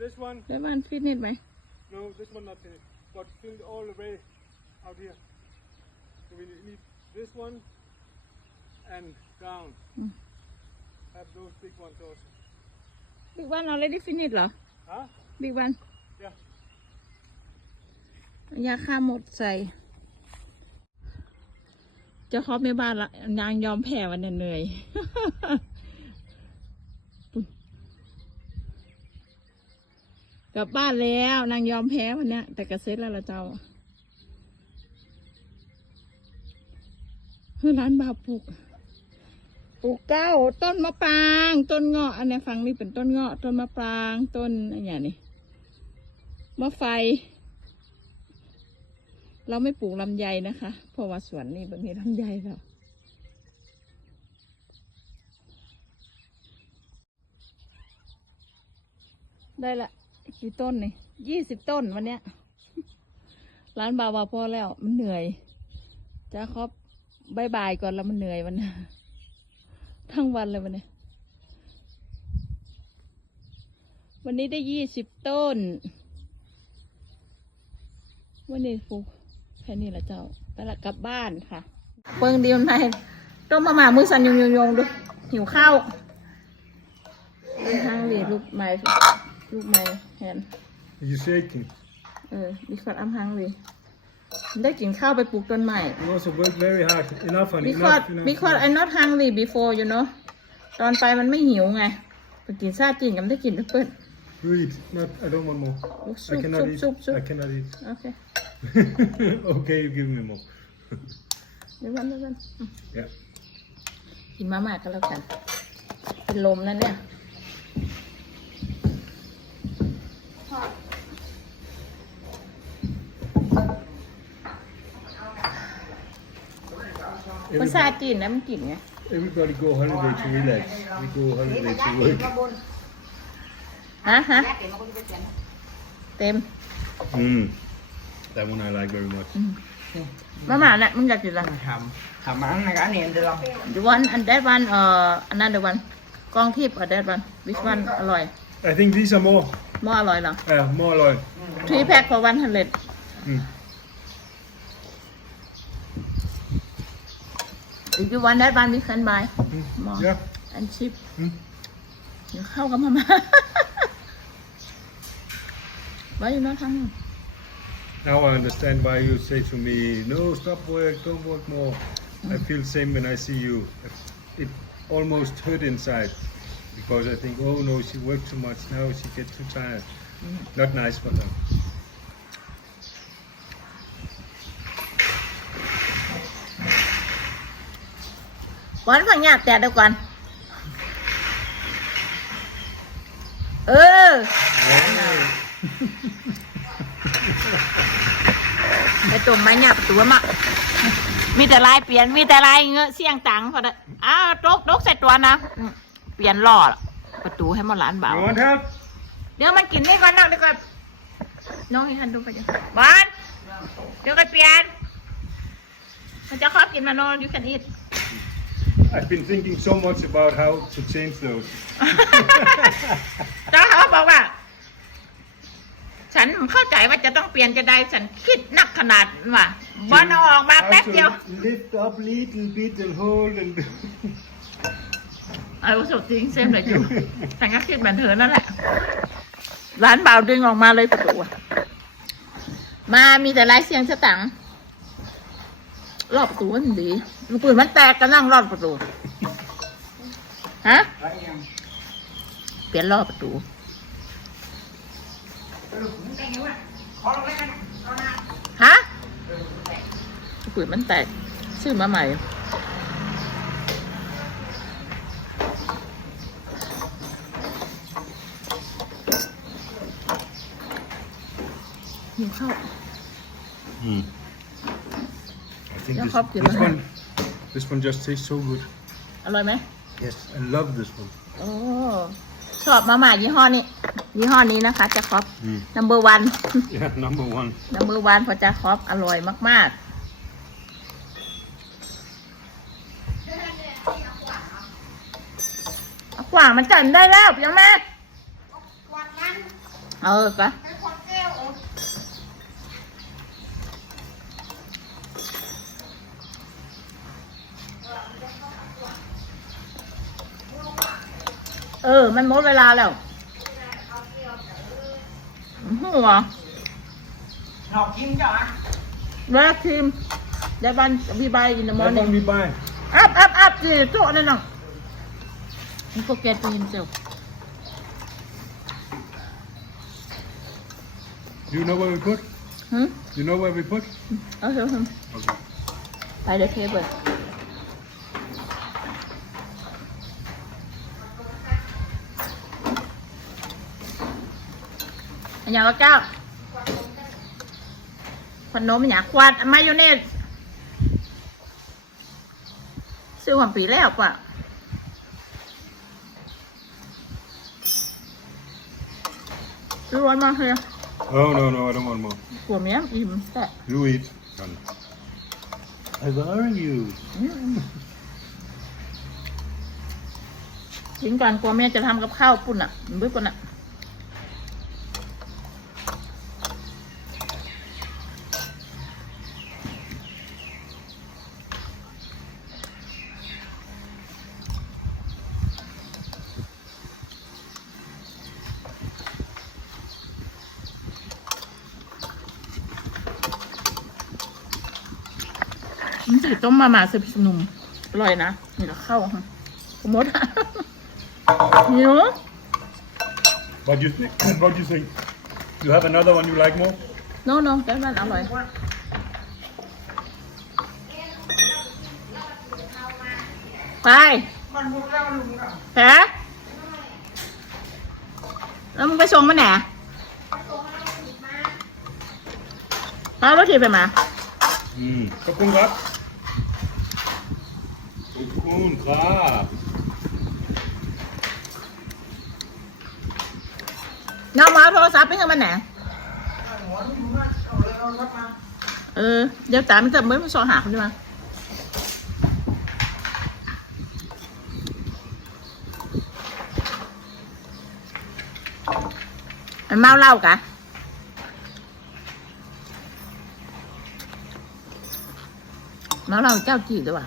this one, แล้วมันฟิตเนสไหม no, this one not finished, but filled all the way out here. So we need this one and down. Mm. Have those big ones also. บิ๊กวัน already finish เหรอ Huh? บิ๊กวัน Yeah. ยาฆ่าหมดใส่ เจ้าครอบไม่บ้านละนางยอมแพ้วันนี้เหนื่อย กลับบ้านแล้วนางยอมแพ้วันเนี้ย แต่กระเซ็ตแล้วละเจ้าเฮ้ยร้านบาปลูกปลูกเก้า ต้นมะปราง ต้นเงาะ อันนี้ฟังนี่เป็นต้นเงาะ ต้นมะปราง ต้นอะไรอย่างนี้มะไฟ เราไม่ปลูกลำไยนะคะ เพราะว่าสวนนี้มันมีลำไยแล้วได้ละ กี่ต้นนี่ยี่สิบต้นวันเนี้ย ร้านบาวาพอแล้วมันเหนื่อยจ้าครอบบายบายก่อนแล้วมันเหนื่อยวันนี้ทั้งวันเลยวันนี้ วันนี้ได้ยี่สิบต้น วันนี้ปลูแค่นี้แหละเจ้าไปละกลับบ้านค่ะ เปิงเดียวไหนต้มมาหมามือสันยงยงยงดูหิวข้าวเป็นทางเหลีลูกไม้ลูกไม้ แฮน You shaking? เออมีคนอ้ำฮังเลยได้กินข้าวไปปลูกต้นใหม่ You also work very hard. Enough and because enough. enough. because I not hungry before you know ตอนไปมันไม่หิวไงไปกินซาจีนกับได้กินเปิ้ล Read. Not. I don't want more. ซุ I ป cannot ซุป eat. ซุปซุป I cannot eat. โอเค okay, you give me more. เดี๋ยววันเดี๋ยววัน Yeah. กินมาม่ากันแล้วกัน เป็นลมแล้วเนี่ย ภาษา Everybody, จีนนะมันกลิ่นไง everybody go holiday to relax. We go holiday to work. ฮะฮะเต็ม Mm. That one I like very much. มาม่าเนี่ยมึงอยากกินอะไร hầm hầm ăn này cả niệm được không the one and that one เอ่อ another one กองทิพย์ or that one which one อร่อย I think these are more. มออร่อยเหรอ Uh, more loyal. three pack for one hundred Mm. if you want that one we can buy Mm. more Yeah. and cheap Mm. เดี๋ยวเข้ากับมาม่า Why you not hungry Now I understand why you say to me, no, stop work, don't work more. I feel same when I see you. It almost hurt inside because I think, oh no, she worked too much. Now she gets too tired. Not nice for them. วันฝังหยาบแต่เดี๋ยวก่อนเออไอตุ่มไม้หยาบตัวมะมีแต่ลายเปลี่ยน มีแต่ลายเงอะเสี่ยงตังค์พอได้อ้าวตกตกใส่ตัวนะอืม เปลี่ยนล่อละประตูให้มันหลานเบา You want help? เดี๋ยวมันกินนี่ก่อนนะเดี๋ยวก่อนน้องให้ทันดูไปเดี๋ยวบอลเดี๋ยวก็เปลี่ยน มันจะชอบกินมานอนอยู่แค่นี้ I've been thinking so much about how to change those. จ้าเขาบอกว่า ฉันเข้าใจว่าจะต้องเปลี่ยนจะได้ฉันคิดนักขนาดว่าบอลเอาออกมาแป๊บเดียว How to lift up little bit and hold and เอาสดจริงเซมเลยจูแต่ก็คิดเหมือนเธอนั่นแหละ ร้านเบาดึงออกมาเลยประตูอะมามีแต่ลายเสียงสตังค์รอบประตูมันดีมันปืนมันแตกก็นั่งรอบประตู ฮะเปลี่ยนรอบประตู khó lắm đấy anh Khó lắm. ฮะปืนมันแตกซื้อมาใหม่ หิวข้าว Mm. I think Yeah, this, hope you this like one, this one just tastes so good. อร่อยไหม Yes, I love this one. โอ้ชอบมาม่ายี่ห้อนี้ ยี่ห้อนี้นะคะจะครอบ Mm. number one Yeah, number one. number one พอจะครอบอร่อยมาก ๆเอาขวางมันจันได้แล้วยังแม่เออปะ เออ มันหมดเวลาแล้วหัวหนอกกินจ้ะแรกทีมได้บันบีบายอินเดอะมอร์ That นิ่ง one we buy. up up up สิโจ้นั่นน่ะ He forget to himself You know where we put? หืม You know where we put? เอาเถอะหืม Okay. ไปเดอะเทเบิล อันอย่างละเก้าขนมอย่างควาดมายองเนสซื้อความปีแล้วป่ะซื้อร้อนมากเลย Oh no no, I don't want more. กลัวเมียอิ่มแต่ You eat. Done. I love you. ทิ้งก่อนกลัวแม่จะทำกับข้าวปุ่นอะมันบึ้บปุ่นอะ มันสิต้มมาหมาสิพิษหนุ่มอร่อยนะนี่เราเข้าฮะขมดอะหิว What do you think? What do you think? You have another one you like more? โนโนแต่มันอร่อย ไปมันบุกแล้วลุงก็แผลแล้วมึงไปส่งมันไหนเอารถถีบไปมา Mm. ขอบคุณครับ ขอบคุณครับน้องมาเอาโทรศัพท์ไปให้มันไหนหัวลุงเอาเอารถมาเอเดี๋ยวตามันจะไม่มาสอหาคนดีมามันเมาเหล้ากะเมาเหล้าเจ้าจีด้วยว่ะ